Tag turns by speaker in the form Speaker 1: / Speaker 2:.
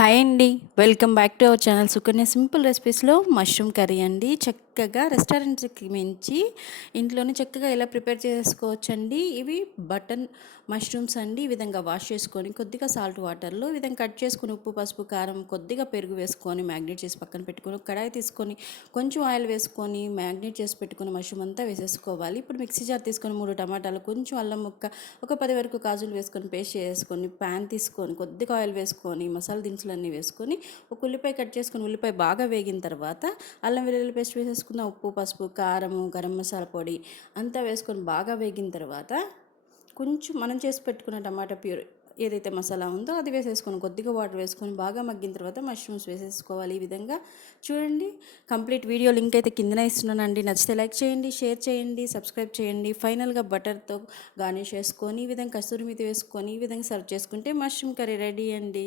Speaker 1: Hi అండి. Welcome back to our channel Sukanya. Simple రెసిపీస్లో mushroom curry అండి. చక్కగా రెస్టారెంట్కి మించి ఇంట్లోనే చక్కగా ఎలా ప్రిపేర్ చేసుకోవచ్చండి. ఇవి బటన్ మష్రూమ్స్ అండి. ఈ విధంగా వాష్ చేసుకొని కొద్దిగా సాల్ట్ వాటర్లో ఈ విధంగా కట్ చేసుకొని ఉప్పు పసుపు కారం కొద్దిగా పెరుగు వేసుకొని మ్యాగ్నేట్ చేసి పక్కన పెట్టుకొని కడాయి తీసుకొని కొంచెం ఆయిల్ వేసుకొని మ్యాగ్నేట్ చేసి పెట్టుకుని మష్రూమ్ అంతా వేసేసుకోవాలి. ఇప్పుడు మిక్సీ జార్ తీసుకొని మూడు టమాటాలు కొంచెం అల్లం ముక్క ఒక పది వరకు కాజులు వేసుకొని పేస్ట్ చేసుకొని ప్యాన్ తీసుకొని కొద్దిగా ఆయిల్ వేసుకొని మసాలా దినుసులన్నీ వేసుకొని ఒక ఉల్లిపాయ కట్ చేసుకుని ఉల్లిపాయ బాగా వేగిన తర్వాత అల్లం వెల్లుల్లి పేస్ట్ వేసేసుకున్న ఉప్పు పసుపు కారము గరం మసాలా పొడి అంతా వేసుకొని బాగా వేగిన తర్వాత కొంచెం మనం చేసి పెట్టుకున్న టమాటా ప్యూర్ ఏదైతే మసాలా ఉందో అది వేసేసుకొని కొద్దిగా వాటర్ వేసుకొని బాగా మగ్గిన తర్వాత మష్రూమ్స్ వేసేసుకోవాలి ఈ విధంగా. చూడండి కంప్లీట్ వీడియో లింక్ అయితే కిందనే ఇస్తున్నానండి. నచ్చితే లైక్ చేయండి షేర్ చేయండి సబ్స్క్రైబ్ చేయండి. ఫైనల్గా బటర్తో గార్నిష్ చేసుకొని ఈ విధంగా కస్తూరి మీద వేసుకొని ఈ విధంగా సర్వ్ చేసుకుంటే మష్రూమ్ కర్రీ రెడీ అండి.